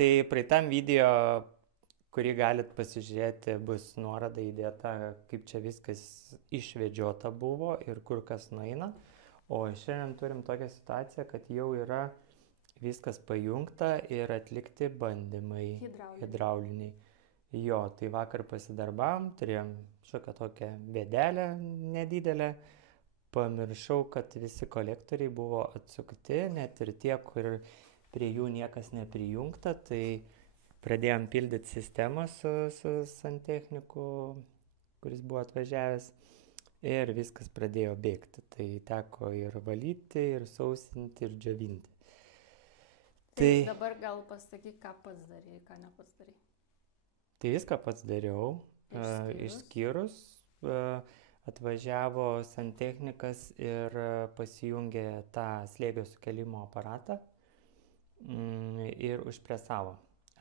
tai praeitam video, kurį galit pasižiūrėti, bus nuoroda įdėta, kaip čia viskas išvedžiota buvo ir kur kas nueina. O šiandien turim tokią situaciją, kad jau yra viskas pajungta ir atlikti bandymai hidrauliniai. Jo, tai vakar pasidarbam, turėjom šiokią tokią bėdelę nedidelę. Pamiršau, kad visi kolektoriai buvo atsukti, net ir tie, kur prie jų niekas neprijungta, tai pradėjom pildyti sistemą su santechniku, kuris buvo atvažiavęs, ir viskas pradėjo bėgti. Tai teko ir valyti, ir sausinti, ir džiovinti. Tai dabar gal pasakyk, ką pats darėjai, ką ne pats darėjai. Tai viską pats dariau, išskyrus atvažiavo santechnikas ir pasijungė tą slėgio sukėlimo aparatą ir užpresavo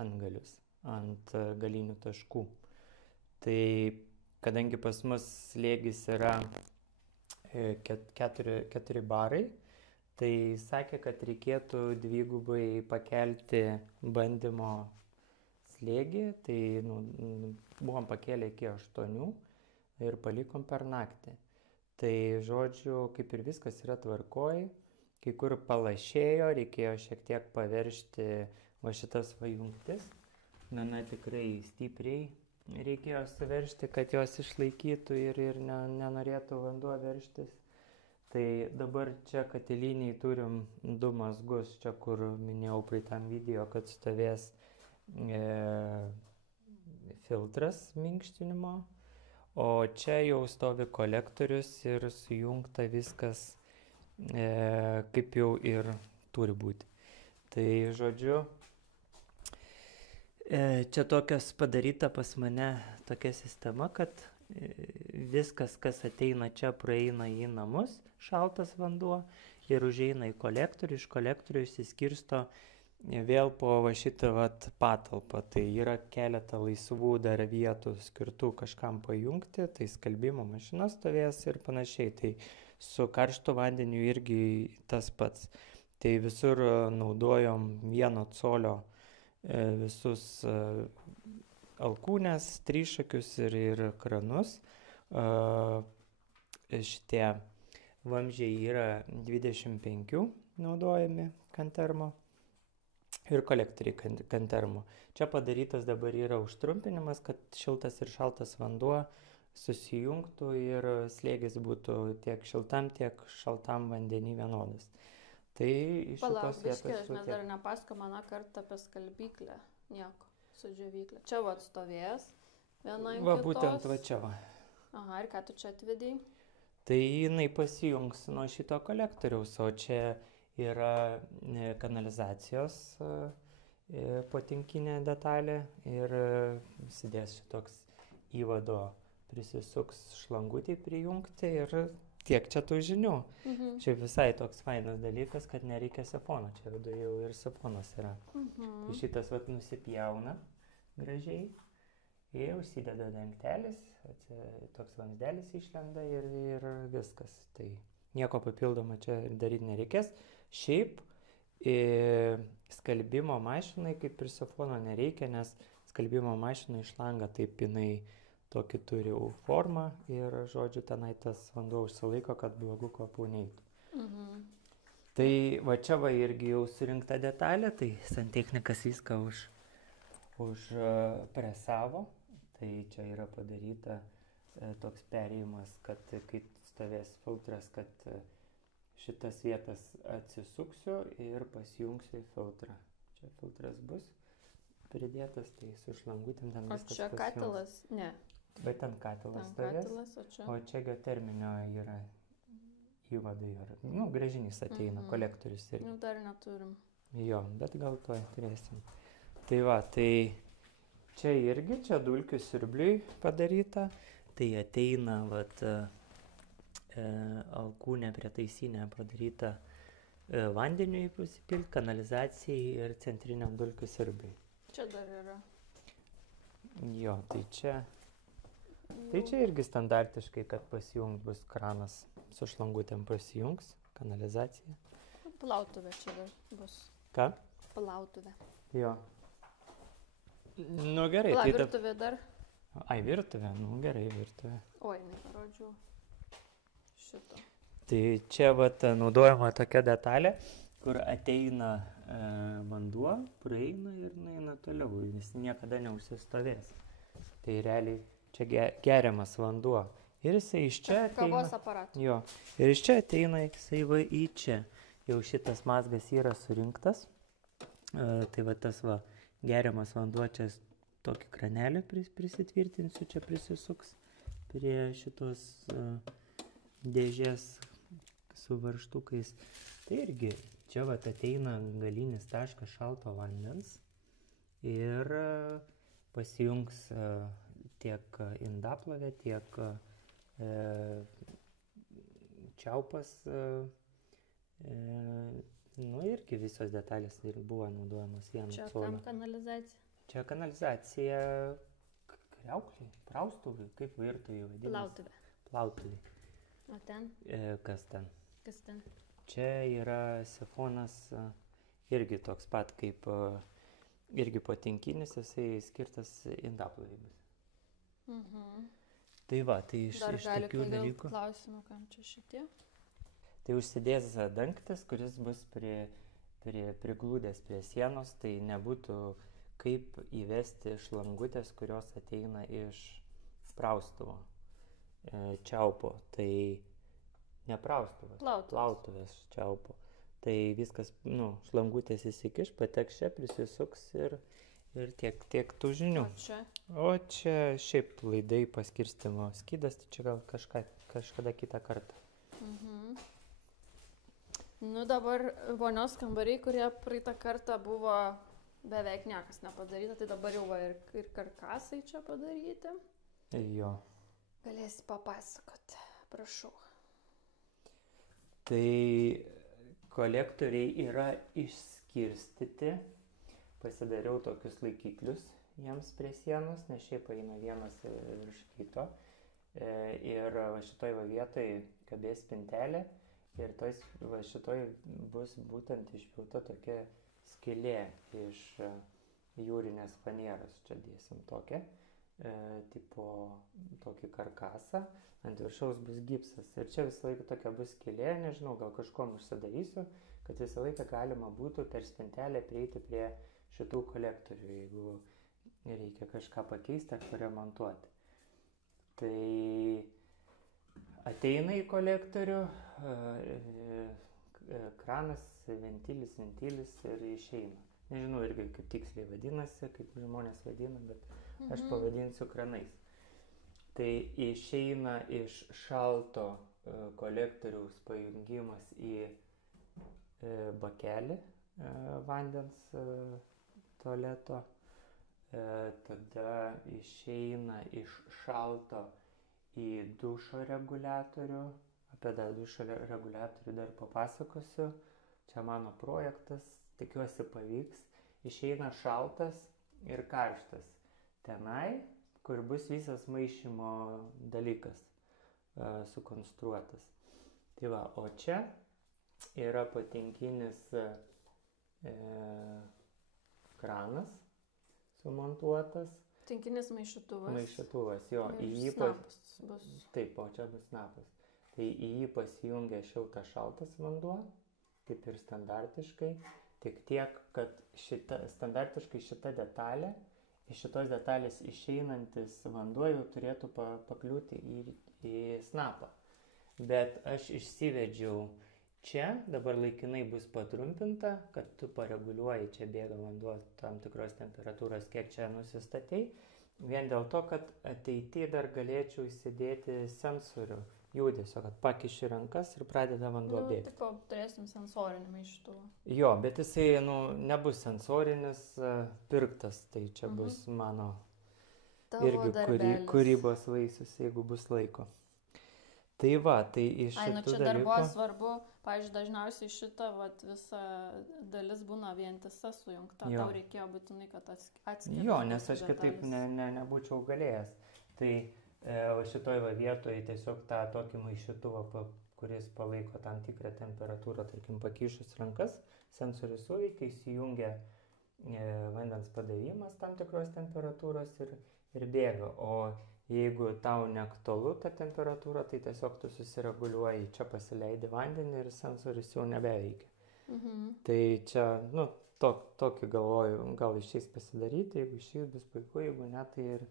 antgalius ant galinių taškų. Tai kadangi pas mus slėgis yra 4 barai, tai sakė, kad reikėtų dvigubai pakelti bandymo slėgį, tai buvom pakėlę iki 8 ir palikom per naktį. Tai žodžiu, kaip ir viskas yra tvarkoj, kai kur palašėjo, reikėjo šiek tiek paveržti va šitas jungtis. Gana tikrai stipriai reikėjo suveržti, kad jos išlaikytų ir nenorėtų vanduo veržtis. Tai dabar čia katiliniai turim 2 mazgus, čia kur minėjau praeitam video, kad stovės filtras minkštinimo, o čia jau stovi kolektorius ir sujungta viskas kaip jau ir turi būti. Tai žodžiu, čia tokias padaryta pas mane tokia sistema, kad viskas, kas ateina čia, praeina į namus, šaltas vanduo, ir užeina į kolektorių, iš kolektorių išsiskirsto vėl po va šitą patalpą. Tai yra keletą laisvų dar vietų skirtų kažkam pajungti, tai skalbimo mašina stovės ir panašiai. Tai su karštu vandeniu irgi tas pats. Tai visur naudojom 1 colio visus alkūnes, trišakius ir kranus. Šitie vamzdžiai yra 25 naudojami Kantermo. Ir kolektoriai Kantermo. Čia padarytas dabar yra užtrumpinimas, kad šiltas ir šaltas vanduo susijungtų ir slėgis būtų tiek šiltam, tiek šaltam vandenį vienodas. Tai iš šitos vietos... Mes dar nepasako mano kartą apie skalbyklę. Nieko, su džiovyklė. Čia va atstovės viena kitos. Va būtent va čia va. Aha, ir ką tu čia atvedai? Tai jinai pasijungs nuo šito kolektoriaus, o čia yra kanalizacijos patinkinė detalė ir įsidės šitoks įvado, prisisuks šlangutį prijungti ir tiek čia tų žinių. Čia visai toks fainas dalykas, kad nereikia sifono, čia viduje jau ir sifonas yra. Tai šitas nusipjauna gražiai ir užsideda dangtelis, toks vamzdelis išlenda ir viskas. Tai nieko papildomą čia daryti nereikės. Šiaip skalbimo mašinai kaip ir sifono nereikia, nes skalbimo mašina išlanga taip jinai tokį turi formą ir, žodžiu, tenai tas vanduo užsilaiko, kad blogų kvapų neįtų. Tai va čia va irgi jau surinkta detalė, tai santechnikas viską užpresavo. Tai čia yra padaryta toks perėjimas, kad kai stovės filtras, kad šitas vietas atsisuksiu ir pasijungsiu į filtrą. Čia filtras bus pridėtas, tai su šlangutėm ten viskas pasijungs. O čia katilas? Ne. Bet ten katilas stovės, o čia geoterminio yra įvadai. Gręžinys ateina, kolektorius irgi. Dar neturim. Jo, bet gal tuoj turėsim. Tai va, tai čia irgi, čia dulkių siurbliui padaryta. Tai ateina alkūnė prietaisinė padaryta vandeniui pasipilti, kanalizacijai ir centriniam dulkių siurbliui. Čia dar yra. Jo, tai čia irgi standartiškai, kad pasijungs bus kranas su šlangutėm pasijungs, kanalizacija. Plautuvė čia dar bus. Ką? Plautuvė. Jo. Nu gerai, La, tai virtuvė dar. Ai, virtuvė, nu gerai, virtuvė. Oi, neparodžiau šito. Tai čia vat naudojama tokia detalė, kur ateina vanduo, praeina ir nueina toliau, jis niekada neužsistovės. Tai realiai čia geriamas vanduo. Ir jisai iš čia ateina. Kavos aparatas. Jo, ir iš čia ateina jisai va į čia. Jau šitas mazgas yra surinktas. Tai va tas va geriamas vanduo čia tokį kranelį prisitvirtinsiu, čia prisisuks prie šitos dėžės su varžtukais. Tai irgi čia va ateina galinis taškas šalto vandens ir pasijungs tiek indaplovė, tiek čiaupas. Nu irgi visos detalės ir buvo naudojamos vienu Čia coliu. tam kanalizacija. Čia kanalizacija kriauklė, praustuvai, kaip virtuvė vadinasi. Plautuvė. Plautuvė. O ten? Kas ten? Kas ten? Čia yra sifonas irgi toks pat kaip irgi patinkinis, jisai skirtas indaplovei. Tai va, tai iš tokių dalykų. Klausimų, kam čia šitie? Tai užsidės dangtis, kuris bus priglūdęs prie sienos, tai nebūtų kaip įvesti šlangutės, kurios ateina iš praustuvo, čiaupo, tai ne praustuvas, plautuvės čiaupo. Tai viskas, šlangutės įsikiš, pateks čia, prisisuks ir tiek tų žinių. O čia šiaip laidai paskirstimo skydas, tai čia gal kažkada kitą kartą. Nu dabar vonios kambariai, kurie praeitą kartą buvo beveik niekas nepadaryta, tai dabar jau ir karkasai čia padaryti. Jo. Galėsi papasakoti, prašau. Tai kolektoriai yra išskirstyti. Pasidariau tokius laikiklius jiems prie sienos, nes šiaip eina vienas virš kito. Ir šitoj vietoj kabės spintelė. Ir šitoj bus būtent išpilta tokia skylė iš jūrinės fanieros. Čia dėsim tokią, tipo tokį karkasą, ant viršaus bus gipsas. Ir čia visą laiką tokia bus skylė, nežinau, gal kažkuom užsidarysiu, kad visą laiką galima būtų per spintelę prieiti prie šitų kolektorių, jeigu reikia kažką pakeisti ar paremontuoti. Tai ateina į kolektorių, kranas, ventilis ir išeina. Nežinau irgi kaip tiksliai vadinasi, kaip žmonės vadina, bet aš pavadinsiu kranais. Tai išeina iš šalto kolektoriaus pajungimas į bakelį vandens tualeto. Tada išeina iš šalto į dušo reguliatorių. Apie dušo reguliatorių dar papasakosiu. Čia mano projektas, tikiuosi pavyks. Išeina šaltas ir karštas. Tenai, kur bus visas maišymo dalykas sukonstruotas. Tai va, o čia yra patinkinis kranas sumontuotas. Tinkinis maišytuvas. Maišytuvas, jo. Snapas bus. Taip, o čia bus snapas. Tai į jį pasijungia šiltas šaltas vanduo, kaip ir standartiškai. Tik tiek, kad standartiškai šita detalė, iš šitos detalės išeinantis vanduo jau turėtų pakliūti į snapą. Bet aš išsivedžiau čia, dabar laikinai bus patrumpinta, kad tu pareguliuoji, čia bėga vanduo tam tikros temperatūros, kiek čia nusistatei. Vien dėl to, kad ateityje dar galėčiau įsidėti sensorių judesio, kad pakiši rankas ir pradeda vanduo bėgti. Tipo, turėsim sensorinį maišytuvą. Jo, bet jisai nebus sensorinis, pirktas, tai čia bus mano irgi kūrybos vaisius, jeigu bus laiko. Tai va, tai iš šitų dalykų... Čia dar buvo svarbu, pavyzdžiui, dažniausiai šita visa dalis būna vientisa sujungta, tau reikėjo būtinai, kad atskirti. Jo, nes aš kitaip nebūčiau galėjęs. Tai šitoj vietoje tiesiog tą tokį maišytuvą, kuris palaiko tam tikrą temperatūrą, tarkim, pakišus rankas, sensorius suveikia, įsijungia vandens padavimas tam tikros temperatūros ir bėga. O jeigu tau neaktualu ta temperatūra, tai tiesiog tu susireguliuoji, čia pasileidi vandenį ir sensorius jau nebeveikia. Tai čia, tokį galvoju, gal išeis pasidaryti, jeigu išeis bus puiku, jeigu ne, tai ir...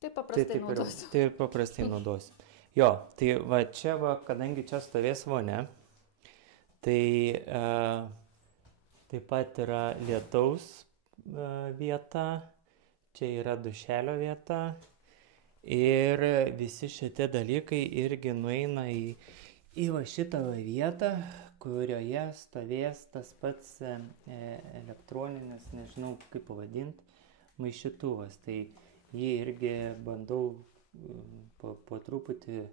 Tai paprastai naudosiu. Tai paprastai naudosiu. Jo, tai va čia, kadangi čia stovės vonia, tai taip pat yra lietaus vieta, čia yra dušelio vieta ir visi šitie dalykai irgi nueina į va šitą vietą, kurioje stovės tas pats elektroninis, nežinau kaip pavadinti, maišytuvas. Tai jį irgi bandau po truputį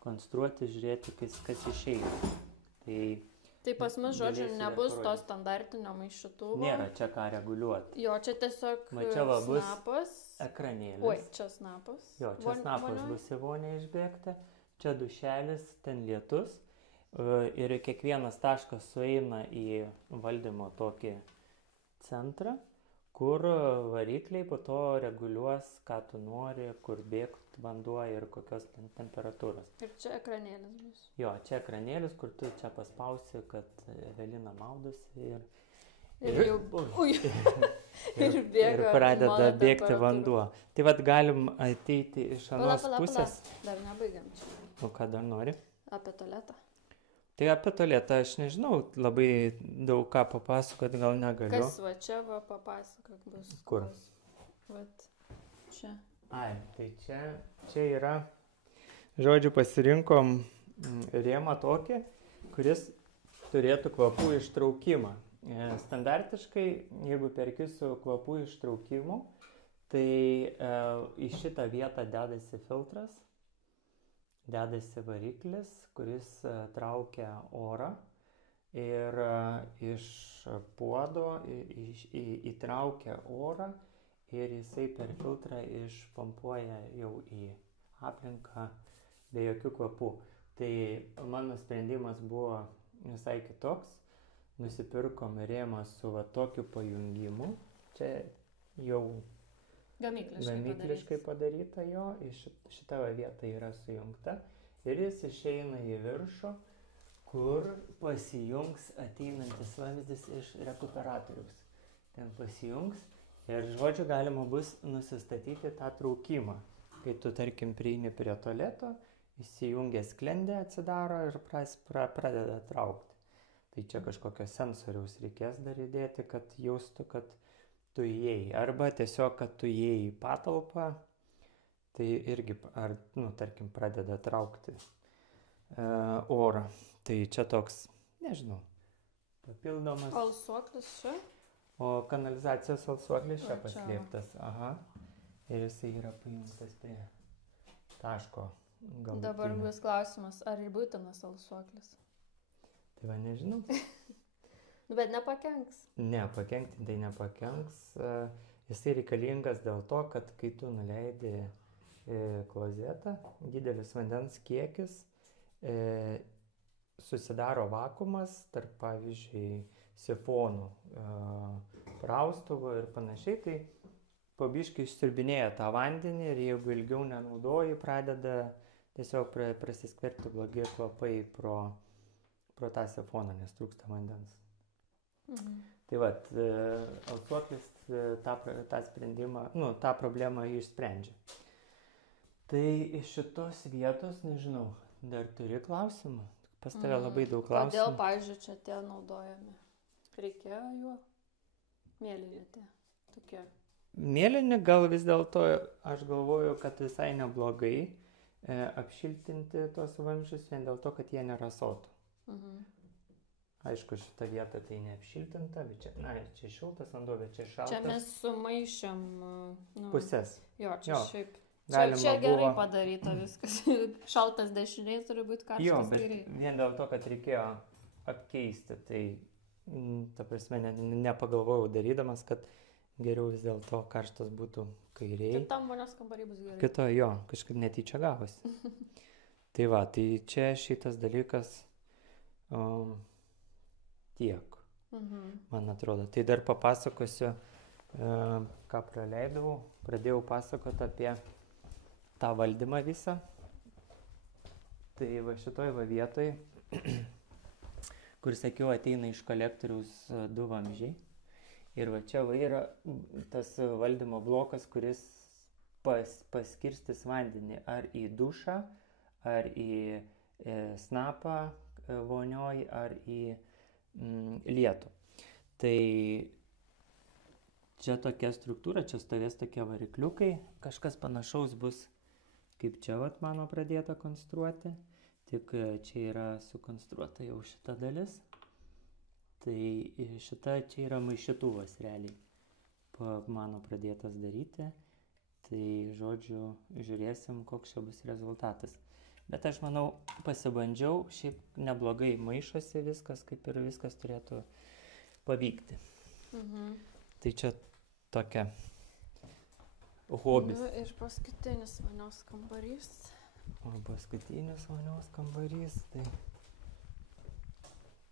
konstruoti, žiūrėti, kas išeina. Tai pas mus, žodžiu, nebus to standartinio maišytuvo. Nėra čia ką reguliuoti. Jo, čia tiesiog snapas. Ekranėlis. Oi, čia snapas. Jo, čia snapas bus į vonę išbėgti. Čia dušelis, ten lietus. Ir kiekvienas taškas sueina į valdymo tokį centrą, kur varikliai po to reguliuos, ką tu nori, kur bėgt vanduo ir kokios temperatūros. Ir čia ekranėlis bus. Jo, čia ekranėlis, kur tu čia paspausi, kad Evelina maudosi ir pradeda bėgti vanduo. Tai vat galim ateiti iš anos pusės. Dar nebaigiam čia. O ką dar nori? Apie tualetą. Tai apie tualetą aš nežinau, labai daug ką papasakot gal negaliu. Kas va čia papasakok bus? Kur? Vat čia. Ai, tai čia yra, žodžiu, pasirinkom rėmą tokį, kuris turėtų kvapų ištraukimą. Standartiškai, jeigu perki su kvapų ištraukimu, tai į šitą vietą dedasi filtras, dedasi variklis, kuris traukia orą ir iš puodo įtraukia orą ir jisai per filtrą išpompuoja jau į aplinką be jokių kvapų. Tai mano sprendimas buvo visai kitoks. Nusipirkom rėmą su va tokiu pajungimu. Čia jau gamykliškai padaryta jo. Šita vieta yra sujungta. Ir jis išeina į viršų, kur pasijungs ateinantis vamzdis iš rekuperatoriaus. Ten pasijungs. Ir žodžiu galima bus nusistatyti tą traukimą. Kai tu, tarkim, prieini prie tualeto, įsijungia sklendė, atsidaro ir pradeda traukti. Tai čia kažkokio sensoriaus reikės dar įdėti, kad jaustų, kad tu įėjai. Arba tiesiog, kad tu įėjai į patalpą, tai irgi, tarkim, pradeda traukti orą. Tai čia toks, nežinau, papildomas. Alsuoklis čia? O kanalizacijos alsuoklis čia paslėptas. Aha. Ir jisai yra pajungtas prie taško galutinio. Dabar bus klausimas, ar būtinas alsuoklis? Tai va, nežinau. Bet nepakenks. Ne, pakenkti tai nepakenks. Jisai reikalingas dėl to, kad kai tu nuleidi klozetą, didelis vandens kiekis, susidaro vakuumas tarp, pavyzdžiui, sifonų, praustuvų ir panašiai, tai po biškį išsiurbinėja tą vandenį ir jeigu ilgiau nenaudoji, pradeda tiesiog prasiskverbti blogi kvapai pro tą sifoną, nes trūksta vandens. Tai vat, alsuoklis tą sprendimą, tą problemą išsprendžia. Tai iš šitos vietos, nežinau, dar turi klausimų? Pas tave labai daug klausimų. Kodėl, pavyzdžiui, čia tie naudojami? Reikėjo juo? Mėlyni tie tokie. Mėlyni gal vis dėlto, aš galvoju, kad visai neblogai apšiltinti tos vamzdžius, vien dėl to, kad jie nerasotų. Aišku, šitą vietą tai neapšiltinta, bet čia šiltas vanduo, bet čia šaltas. Čia mes sumaišėm pusės. Jo, čia šiaip. Čia gerai padaryta viskas. Šaltas dešiniai turi būti karštas kairiai. Jo, bet vien dėl to, kad reikėjo apkeisti, tai ta prasme nepagalvojau darydamas, kad geriau vis dėlto karštas būtų kairiai. Kitam vonios kambarį bus gerai. Kito, jo, kažkaip netyčia gavosi. Tai va, tai čia šitas dalykas tiek. man atrodo. Tai dar papasakosiu, ką praleidau. Pradėjau pasakoti apie tą valdymą visą. Tai va šitoj va vietoj, kur sakiau, ateina iš kolektoriaus 2 vamzdžiai. Ir va čia va yra tas valdymo blokas, kuris paskirstys vandenį ar į dušą, ar į snapą vonioj, ar į lietų. Tai čia tokia struktūra, čia stovės tokie varikliukai, kažkas panašaus bus, kaip čia vat mano pradėta konstruoti, tik čia yra sukonstruota jau šita dalis. Tai šita čia yra maišytuvas realiai, mano pradėtas daryti. Tai žodžiu, žiūrėsim, koks čia bus rezultatas. Bet aš manau, pasibandžiau, šiaip neblogai maišosi viskas, kaip ir viskas turėtų pavykti. Tai čia tokia hobis. Ir paskutinis vonios kambarys. O paskutinis vonios kambarys, tai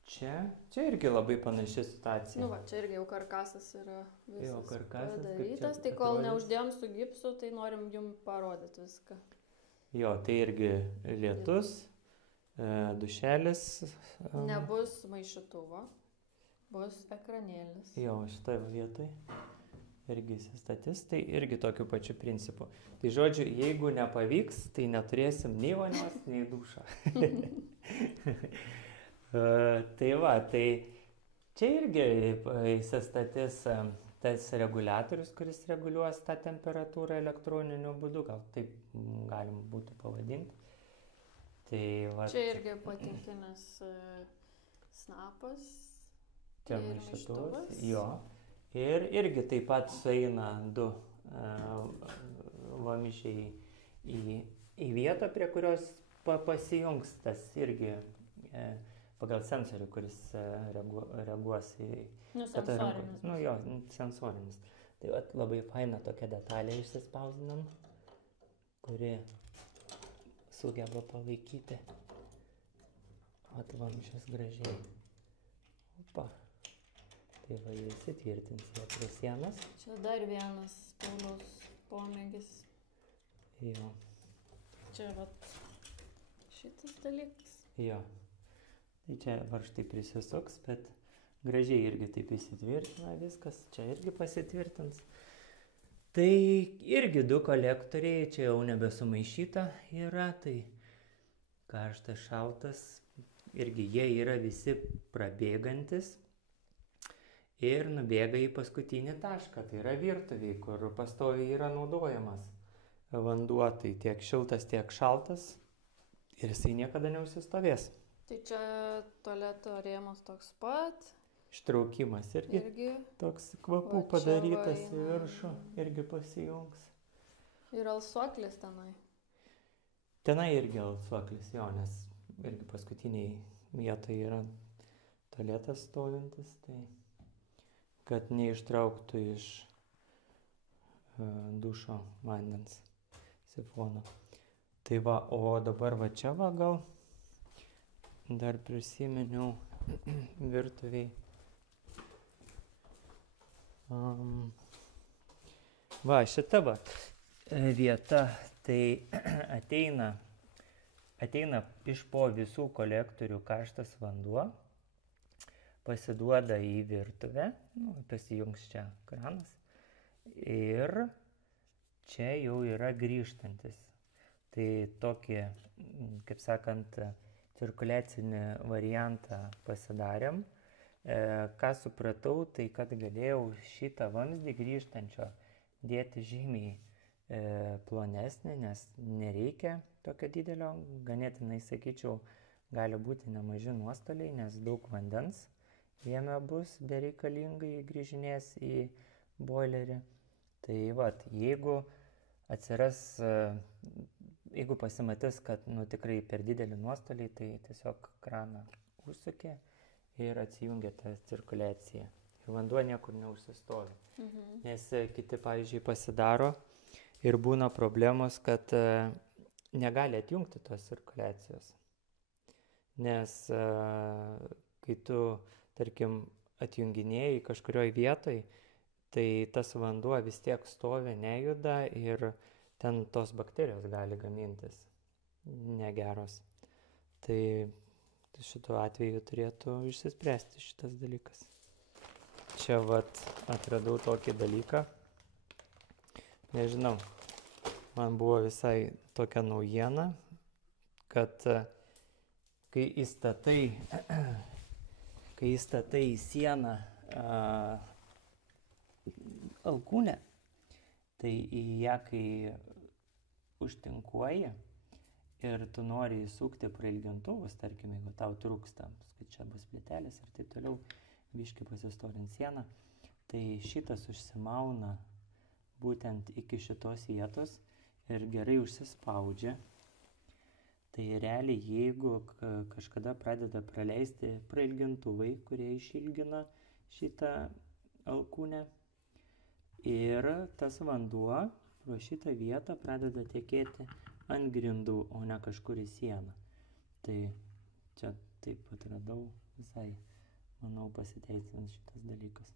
čia irgi labai panaši situacija. Nu va, čia irgi jau karkasas yra visas karkasas, padarytas, tai kol neuždėjom su gipsu, tai norim jum parodyti viską. Jo, tai irgi lietus, dušelis. Nebus maišytuvo, bus ekranėlis. Jo, šitoje vietoje irgi įsistatys, tai irgi tokiu pačiu principu. Tai žodžiu, jeigu nepavyks, tai neturėsim nei vonios, nei dušą. Tai va, tai čia irgi įsistatys tas reguliatorius, kuris reguliuos tą temperatūrą elektroniniu būdu, gal taip galim būtų pavadinti. Tai va. Čia irgi patinkinis snapas. Čia maišytuvas. Jo. Ir irgi taip pat sueina 2 vamzdžiai į vietą, prie kurios pasijungs tas irgi pagal sensorių, kuris reaguos į... Sensorinis. Jo, sensorinis. Tai vat, labai faina tokia detalė išsispausdinam, kuri sugeba palaikyti atvamzdžius gražiai. Opa. Tai va, jie įsitvirtins jie prie sienos. Čia dar vienas Pauliaus pomėgis. Jo. Čia vat šitas dalykas. Jo. Tai čia varžtai prisisuks, bet gražiai irgi taip įsitvirtina viskas, čia irgi pasitvirtins. Tai irgi 2 kolektoriai, čia jau nebesumaišyta yra, tai karštas, šaltas, irgi jie yra visi prabėgantis ir nubėga į paskutinį tašką, tai yra virtuviai, kur pastoviai yra naudojamas vanduo, tai tiek šiltas, tiek šaltas ir jisai niekada neužsistovės. Tai čia tualeto rėmas toks pat. Ištraukimas irgi toks kvapų padarytas į viršų, irgi pasijungs. Ir alsuoklis tenai. Tenai irgi alsuoklis, jo, nes irgi paskutiniai vietoje yra tualetas stovintis, tai kad neištrauktų iš dušo vandens sifono. Tai va, o dabar va čia va gal dar prisiminiau virtuviai. Va, šita va vieta, tai ateina iš po visų kolektorių karštas vanduo, pasiduoda į virtuvę, pasijungs čia kranas ir čia jau yra grįžtantis. Tai tokį, kaip sakant, cirkuliacinį variantą pasidarėm. Ką supratau, tai kad galėjau šitą vamzdį grįžtančio dėti žymiai plonesnį, nes nereikia tokio didelio, ganėtinai sakyčiau, gali būti nemaži nuostoliai, nes daug vandens jame bus bereikalingai grįžinės į boilerį. Tai vat, jeigu pasimatys, kad tikrai per didelį nuostolį, tai tiesiog kraną užsukė ir atsijungia ta cirkuliacija. Ir vanduo niekur neužsistovi. Nes kiti, pavyzdžiui, pasidaro ir būna problemos, kad negali atjungti tos cirkuliacijos. Nes kai tu, tarkim, atjunginėjai kažkurioje vietoje, tai tas vanduo vis tiek stovi, nejuda ir ten tos bakterijos gali gamintis negeros. Tai šituo atveju turėtų išsispręsti šitas dalykas. Čia vat atradau tokį dalyką. Nežinau, man buvo visai tokia naujiena, kad kai įstatai į sieną alkūnę, tai į ją, kai užtinkuoji ir tu nori įsukti prailgintuvus, tarkim, jeigu tau trūksta, kad čia bus plytelės ir taip toliau, biškį pasistorint sieną, tai šitas užsimauna būtent iki šitos vietos ir gerai užsispaudžia. Tai realiai, jeigu kažkada pradeda praleisti prailgintuvai, kurie išilgina šitą alkūnę, ir tas vanduo pro šitą vietą pradeda tekėti ant grindų, o ne kažkur į sieną. Tai čia taip atradau, visai, manau, pasiteisins šitas dalykas.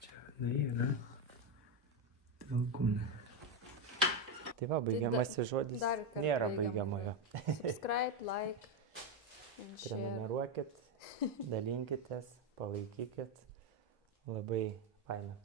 Čia yra alkūnė. Tai va, baigiamasis žodis nėra baigiamojo. Subscribe, like and share. Prenumeruokit, dalinkitės, palaikykit. Labai faina.